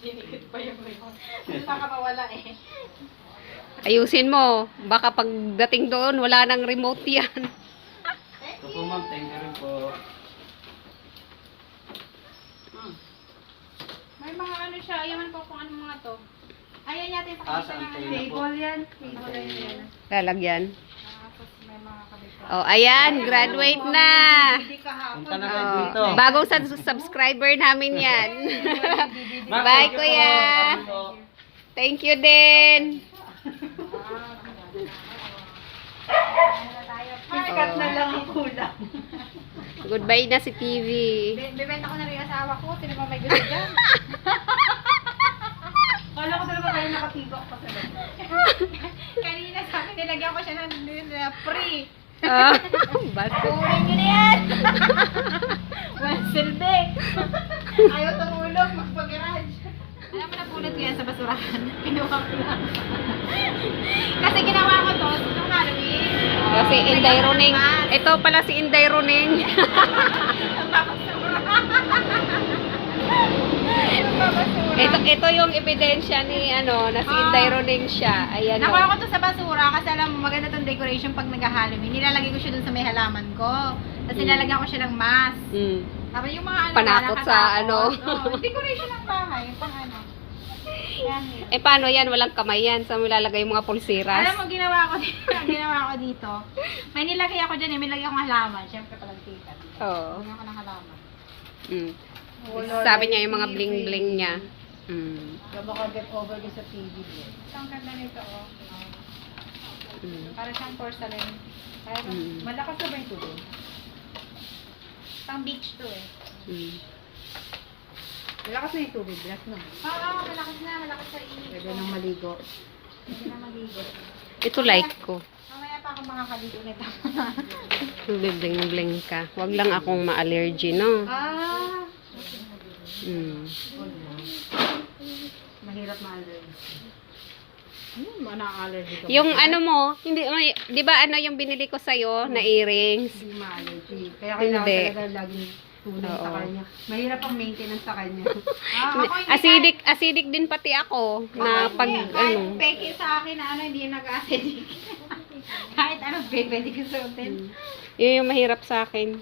Dinikit pa yung remote. Baka mawala eh. Ayusin mo. Baka pagdating doon, wala nang remote yan. Ito po ma'am, thank you rin po. May mga ano siya, ayaman ko kung ano mga to. Ayan natin Ah, pakita saan na kayo ano. na po? Table yan. Table yan. Lalagyan. Tapos may mga kabit. Oh, ayan. Graduate na. Hindi kahapon. Punta na kayo Oh, dito. bagong subscriber namin yan. Ma'am, Bye, thank you po. kuya. Thank you po. Thank you din. Cut na lang ang kulang. Goodbye na si TV. Bibenta ko na rin yung asawa ko. Sino ba may gusto dyan? Kala ko talaga kayo nakatibak pa sa loob. Kanina sa akin, nilagyan ko siya ng free. Ah, basta. Kunin nyo na yan! One silbi! Ayaw tumulog, magpag-garage. Alam mo, napulot ko yan sa basurahan. Kinuha ko lang. Kasi ginawa ko to, nung Halloween. Kasi Inday Roning. Ito pala si Inday Roning. Ang babasura. Ang babasura. Ito yung ebidensya ni na si Inday Roning siya. Ayan. Nakuha ko to sa basura kasi alam mo, maganda tong decoration pag nag-Halloween. Nilalagay ko siya dun sa may halaman ko. Tapos nilalagyan ko siya ng mask. Mm. Tapos yung mga ano, Panakot sa nakatakot. ano. Oo, decoration ng bahay, yung pang ano. Yan. Eh paano yan? Walang kamay yan. Saan mo ilalagay yung mga pulsiras? Alam mo, ginawa ko dito, ginawa ko dito. May nilagay ako dyan eh, may nilagay akong halaman. Siyempre palang kita. Oo. Lagyan ko ng halaman. Mm. Sabi niya yung mga bling-bling niya. Mm. Baka get over din sa TV. Ang ganda nito, oh. Mm. Para siyang porcelain. Kaya, Mm. malakas na ba yung tubig? Pang beach to eh. Mm. Malakas na yung tubig, glass na. Oo, malakas sa init. Pwede nang maligo. Pwede nang maligo. Ito like ko. Mamaya pa ako makakaligo nito. Bling-bling ka. Wag lang akong ma-allergy, no? Ah! Mm. Mahirap ma-allergy. Na-allergy ka ba? Yung ano mo, hindi, di ba yung binili ko sa'yo na earrings? Hindi ma-allergy. Kaya Hindi. kailangan talaga laging tunay sa Oo. kanya. Mahirap ang maintenance sa kanya. Ako Acidic din pati ako na pag kahit ano. peke sa akin na ano, hindi nag-acidic. Kahit anong pwede ko suotin. Yun yung mahirap sa akin.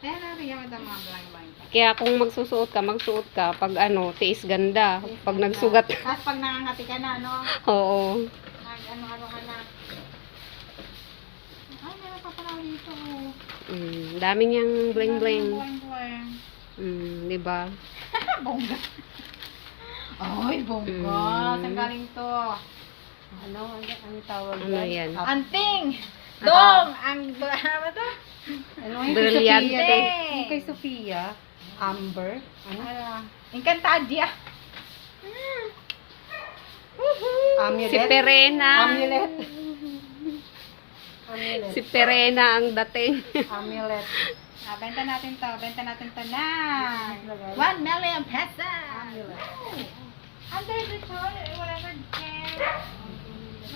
Kaya nariyan ko mga blank-blank. Kaya kung magsusuot ka, pag tiis ganda. Pag nagsugat, Tapos pag nangangati ka na, no? oo. Ano ka na. Ay, meron pa pala dito. Dami niyang bling-bling. Bling-bling. Di ba? Bongga. Ay, bongga. Saan galing to? Ano tawag Ano yan? Anting! Dong! Ang, ano to? Ano yung kay Brilyante. Sophia? Yung kay Sophia? Amber? Ano? Encantadia. Amulet? Si Perena. Amulet. Amulet. Si Perena ang dating. Amulet. Benta natin to na. 1 million pesos. Under the toilet, whatever, chair.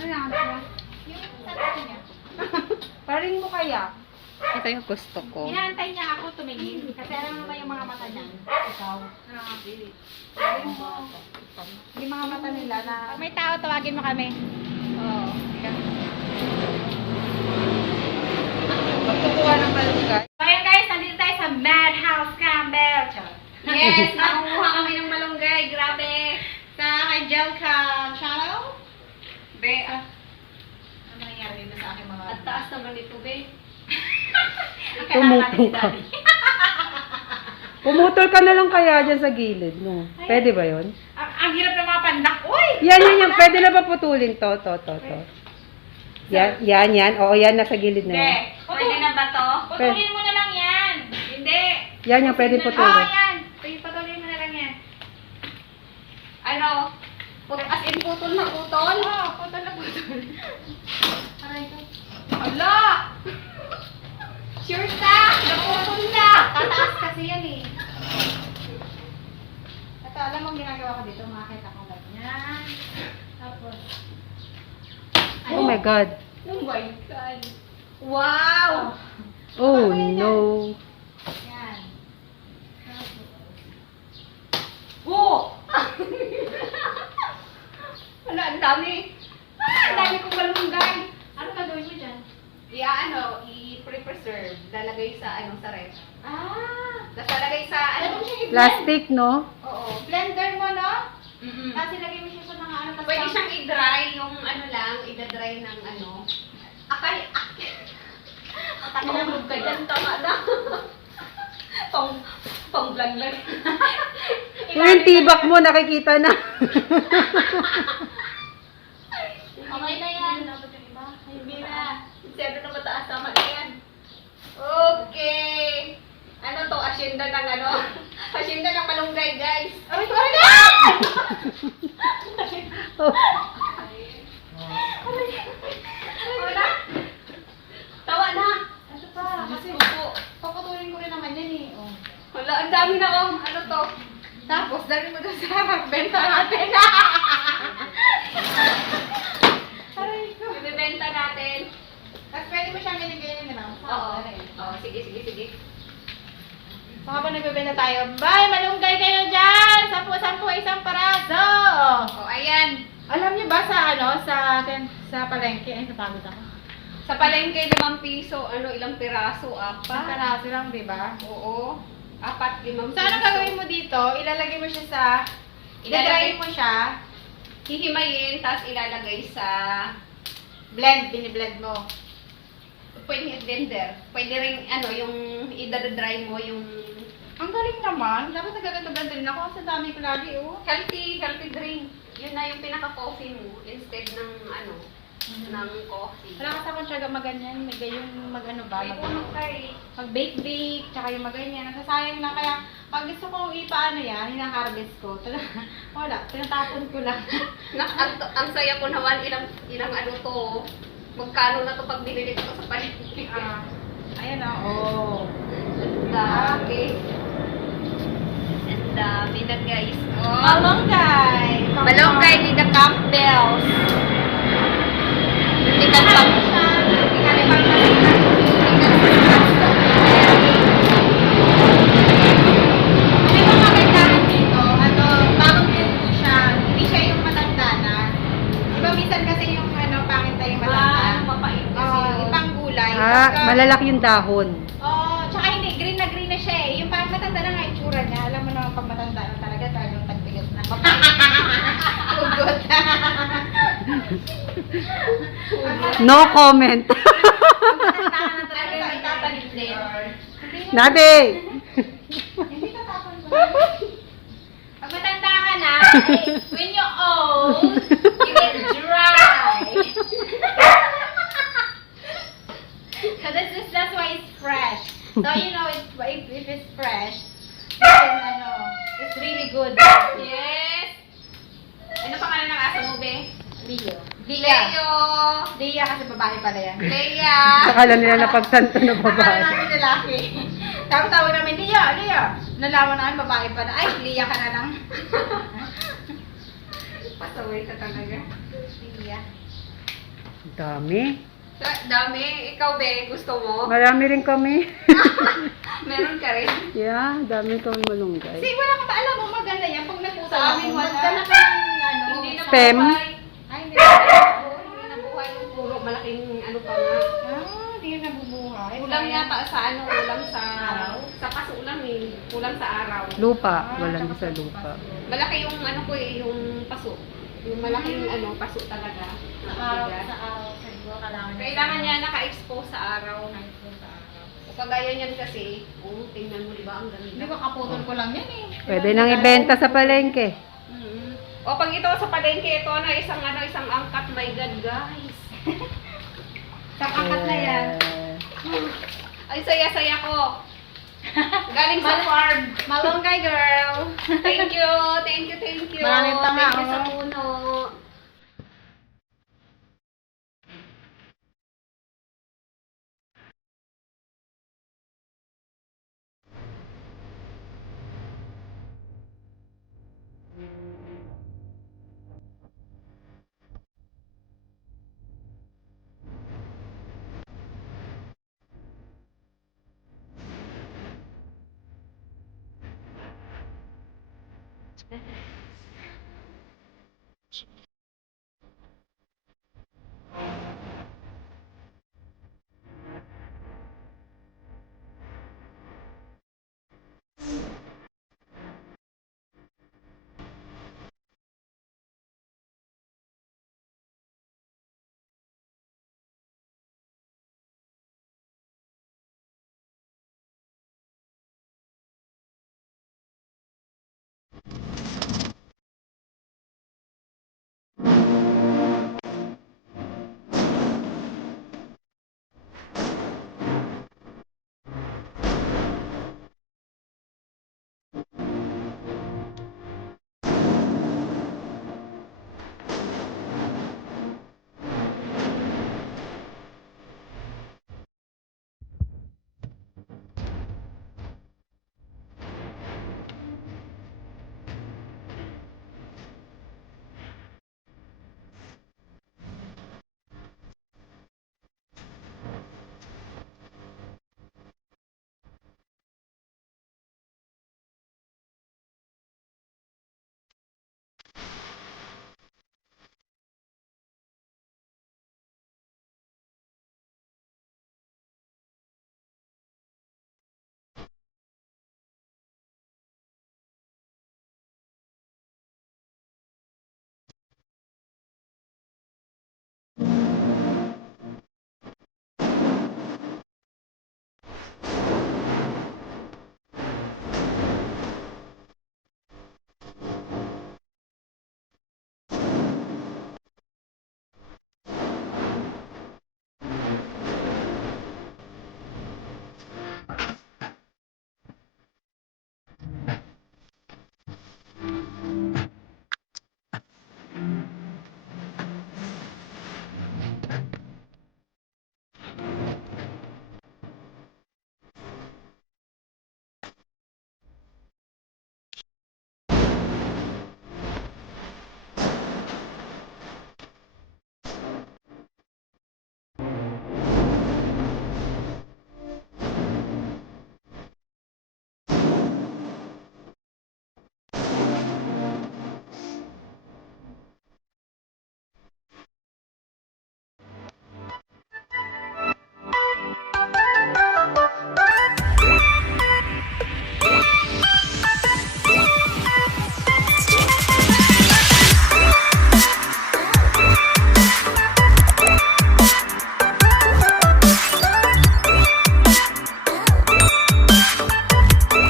Ano na? Yung sarili niya. Paring mo kaya? Ito yung gusto ko. Inaantay niya ako tumingin. Kasi alam mo ba yung mga mata niya? Ikaw? Paring mo. Yung mga mata nila na... Pag may tao, tawagin mo kami. Oo. Magkukuha ng malunggay. So ayan guys, nandito tayo sa Madhouse Campbell. Yes, nakukuha kami ng malunggay. Grabe. Sa Angelca Channel. Be, ano nangyari dito sa aking mga... At taas naman ito, be. Pumutol ka. Pumutol ka na lang kaya dyan sa gilid, no? Pwede ba yun? Ang hirap ng mga pandak. Uy! Yan. Pwede na ba putulin to? Yan. Oo, yan. Nasa gilid na yan. Pwede na ba to? Putulin mo na lang yan. Hindi. Yan yung pwede Oo, putulin. yan. Putulin mo na lang yan. Ano? As in putol na putol? Oo, putol na putol. Aray ko. Ala! Sure ka! Naputol na! Tataas kasi yan eh. Ito, alam mo ginagawa ko dito, makakita ko ganyan. Tapos, Oh my God. oh my God. Wow! Oh no. Yan. Oh! dami. Ang dami kong malunggay. Ano gagawin mo dyan? I-preserve. Lalagay sa, sa ref. Ah! Tapos lalagay sa, Alam mo siya i-blend? Plastic, no? Oo. Blender mo, no? Mm-mm. Tapos ilagay mo siya sa mga ano. Pwede siyang i-dry, yung i-dry ng Takinamog ka dyan. Tama na. pang vlog lang. Kung yung tibak mo, nakikita na. Okay na yan. Dapat yung iba. Hindi na. Masyado na mataas, tama na yan. Okay. Ano to? Asyenda ng Asyenda ng malunggay, guys. Aray ko, aray na! Wala? Tawa na. Ito pa. Kasi papatuloy ko rin naman yan eh. Oh. Wala, ang dami na Ano to? Tapos, dali mo doon sa magbenta natin. Aray ko. Ibibenta natin. Tapos pwede mo siyang nilagay na lang. Oo. Sige. So habang nagbebenta tayo, bye! Malunggay kayo dyan! 10-10 isang paraso! Ayan. Alam niyo ba sa palengke, ay napagod ako. Sa palengke, 5 piso. Ilang piraso? Isang 4? paraso lang, di ba? Oo. 4, 5 piso. So ano gagawin mo dito? Ilalagay mo siya sa, Ilalagay- i-dry mo siya, Hihimayin, tapos ilalagay sa... biniblend mo. Pwede i-blender. Pwede rin, yung i-dry mo yung Ang galing naman. Dapat nagaganto-ganto din ako. Sa dami ko lagi, oh. healthy drink. Yun na yung pinaka-coffee mo instead ng ng coffee. Wala kasi akong tiyaga maganyan. May gayong May puno ka eh. mag-bake-bake, tsaka yung maganyan. Nasasayang na kaya, pag gusto ko ipaano yan, hina-harvest ko. Wala, tinatapon ko lang. Ang saya ko naman, ilang to. Magkano na to pag binili ko sa palengke. Ayan na, oh. Ang dami. Ang dami na guys. Oh. Malunggay! Malunggay ni the Campbells. Ni the Campbells. Ano yung kagandahan dito? Bagong buo siya. Hindi siya yung matanda na. Diba minsan kasi yung pangit na yung matanda. Mapait kasi Oo, yun. ipang gulay. Malalaki yung dahon. Tsaka hindi, green na siya eh. Yung parang matanda na nga itsura niya. Alam mo naman pag matanda na talaga, talagang tagbigot na. Ugot. No comment. Matanda ka na talaga, itatanim din. Nade! Hindi tatapon mo. Pag matanda ka na, when you're old, you get dry. So that's why it's fresh. So if it's fresh, then it's really good. Yes! Ano pangalan ng aso mo, be? Leo. Leo! Lea kasi babae pala yan. Leia! Akala nila napagsanto na Akala babae. namin lalaki. Tapos tawag namin, Lea. Nalaman namin babae pala. Ay, Lea ka na lang. Pasaway ka talaga. Lea. Dami. Dami. Ikaw, be, gusto mo? Marami rin kami. Meron ka rin. Yeah, dami kami malunggay. Kasi wala ka pa alam mo, maganda yan. Pag napusa Sa amin, wala. magdala ka ng Hindi na Stem? buhay. Ay, hindi. Hindi na buhay yung puro. Malaking pa nga. Hindi na nabubuhay. Kulang yata sa kulang sa Araw? Sa paso lang eh. Kulang sa araw. Lupa. Walang sa lupa. Malaki yung yung paso. Yung malaking paso talaga. Sa araw, sa araw. Siguro Kailangan niya naka-expose sa araw. O kagaya niyan kasi, tingnan mo diba ang Hindi ganda. ko kaputol ko lang yan eh. Pwede nang ibenta sa palengke. O pag ito sa palengke, ito na isang angkat. My God, guys. Sa kakat na yan. Ay, saya-saya ko. Galing sa farm. Malunggay girl. Thank you. Maraming tanga, Thank you sa oh. puno.